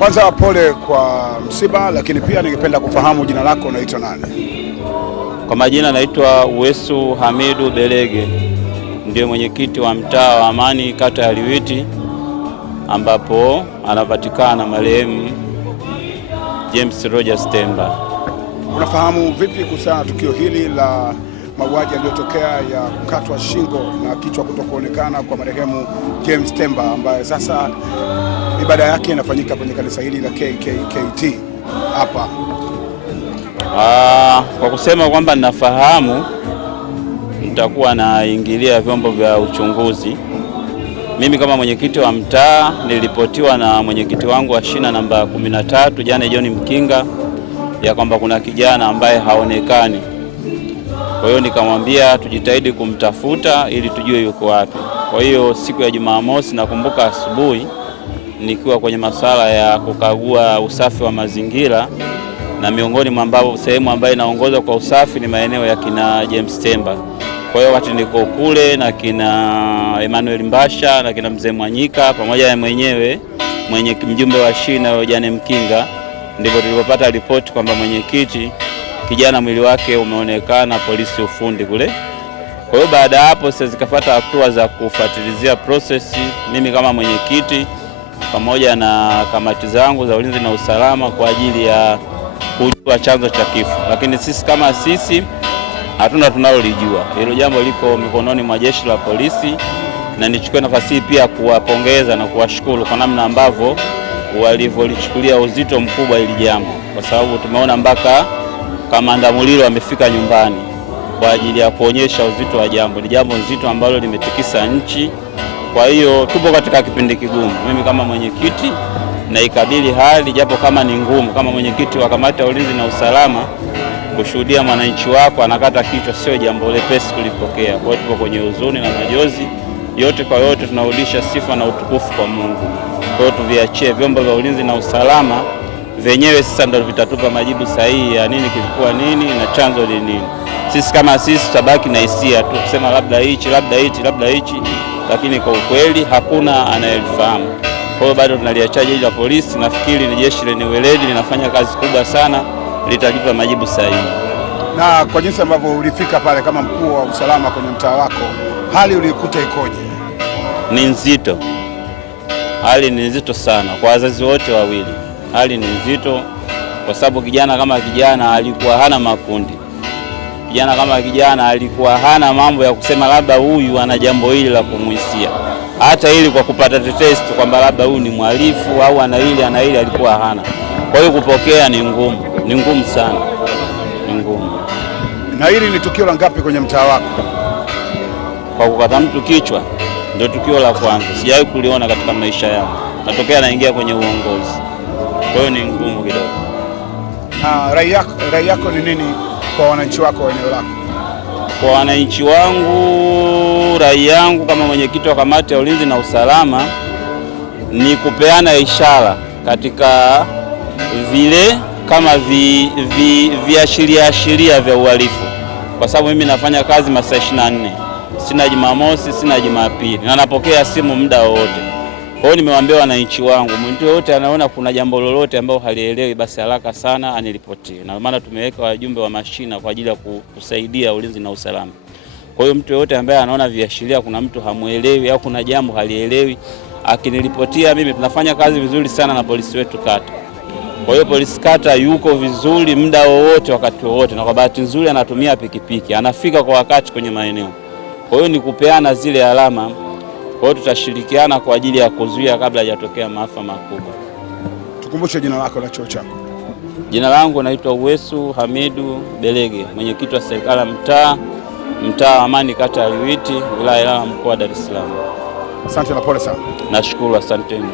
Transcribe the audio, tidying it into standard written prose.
Kwanza pole kwa msiba, lakini pia ningependa kufahamu jina lako, unaitwa nani? Kwa majina naitwa Uwesu Hamidu Belege, ndio mwenyekiti wa mtaa wa Amani kata ya Liwiti, ambapo anapatikana marehemu James Rogers Temba. Unafahamu vipi kuhusiana na tukio hili la mauaji yaliyotokea ya kukatwa shingo na kichwa kutokuonekana kwa marehemu James Temba, ambaye sasa ibada yake inafanyika kwenye kanisa hili la KKKT hapa? Kwa kusema kwamba ninafahamu, nitakuwa naingilia vyombo vya uchunguzi. Mimi kama mwenyekiti wa mtaa niliripotiwa na mwenyekiti wangu wa shina namba 13 jana John Mkinga ya kwamba kuna kijana ambaye haonekani. Kwa hiyo nikamwambia tujitahidi kumtafuta ili tujue yuko wapi. Kwa hiyo siku ya Jumamosi nakumbuka asubuhi nikiwa kwenye masuala ya kukagua usafi wa mazingira, na miongoni mwa ambao sehemu ambayo inaongoza kwa usafi ni maeneo ya kina James Temba. Kwa hiyo wakati niko kule na kina Emmanuel Mbasha na kina Mzee Mwanyika pamoja na mwenyewe mjumbe wa shina John Mkinga, ndipo tulipopata ripoti kwamba mwenyekiti kijana mwili wake umeonekana polisi ufundi kule. Kwa hiyo baada ya hapo sasa zikapata hatua za kufuatilizia process, mimi kama mwenyekiti pamoja na kamati zangu za ulinzi na usalama kwa ajili ya kujua chanzo cha kifo. Lakini sisi kama sisi hatuna tunalolijua. Hilo jambo liko mikononi mwa jeshi la polisi, na nichukue nafasi hii pia kuwapongeza na kuwashukuru kwa namna ambavyo walivyolichukulia uzito mkubwa hili jambo, kwa sababu tumeona mpaka Kamanda Mulilo amefika nyumbani kwa ajili ya kuonyesha uzito wa jambo. Ni jambo nzito ambalo limetikisa nchi. Kwa hiyo tupo katika kipindi kigumu. Mimi kama mwenyekiti na ikabili hali, japo kama ni ngumu, kama mwenyekiti wa kamati ya ulinzi na usalama, kushuhudia mwananchi wako anakata kichwa sio jambo lepesi kulipokea. Kwa hiyo tupo kwenye huzuni na majonzi. Yote kwa yote tunarudisha sifa na utukufu kwa Mungu. Kwa hiyo tuviachie vyombo vya ulinzi na usalama venyewe, sasa ndio vitatupa majibu sahihi ya nini kilikuwa nini na chanzo ni nini. Sisi kama sisi tutabaki na hisia tu kusema labda hichi, labda hichi, labda hichi, lakini kwa ukweli hakuna anayefahamu. Kwa hiyo bado tunaliacha jeshi la polisi. Nafikiri ni jeshi lenye weledi, linafanya kazi kubwa sana, litalipa majibu sahihi. Na kwa jinsi ambavyo ulifika pale kama mkuu wa usalama kwenye mtaa wako, hali ulikuta ikoje? Ni nzito. Hali ni nzito sana kwa wazazi wote wawili. Hali ni nzito kwa sababu kijana kama kijana alikuwa hana makundi. Kijana kama kijana alikuwa hana mambo ya kusema labda huyu ana jambo hili la kumuhisia. Hata ili kwa kupata tetesi kwamba labda huyu ni mhalifu au ana hili alikuwa hana. Kwa hiyo kupokea ni ngumu sana. Ni ngumu. Na hili ni tukio la ngapi kwenye mtaa wako? Kwa kukata mtu kichwa ndio tukio la kwanza. Sijawahi kuliona katika maisha yangu. Natokea naingia kwenye uongozi. Kwa hiyo ni ngumu kidogo. Na rai yako ni nini kwa wananchi wako wa eneo lako? Kwa wananchi wangu, rai yangu kama mwenyekiti wa kamati ya ulinzi na usalama ni kupeana ishara katika vile kama viashiria vya uhalifu, kwa sababu mimi nafanya kazi masaa 24. Sina Jumamosi, sina Jumapili, na napokea simu muda wowote. Kwa hiyo nimewaambia wananchi wangu, mtu yote anaona kuna jambo lolote ambalo halielewi, basi haraka sana anilipotie. Na maana tumeweka wajumbe wa mashina kwa ajili ya kusaidia ulinzi na usalama. Kwa hiyo mtu yote ambaye anaona viashiria kuna mtu hamuelewi au kuna jambo halielewi, akinilipotia mimi. Tunafanya kazi vizuri sana na polisi wetu kata. Kwa hiyo polisi kata yuko vizuri muda wowote, wakati wowote, na kwa bahati nzuri anatumia pikipiki, anafika kwa wakati kwenye maeneo. Kwa hiyo ni kupeana zile alama. Kwa hiyo tutashirikiana kwa ajili ya kuzuia kabla hajatokea maafa makubwa. Tukumbushe jina lako na cheo chako. Jina langu naitwa Uwesu Hamidu Belege, mwenyekiti wa serikali ya mtaa wa Amani kata ya Liwiti, wilaya ya Ilala, mkoa wa Dar es Salaam. Asante na pole sana. Nashukuru, asanteni.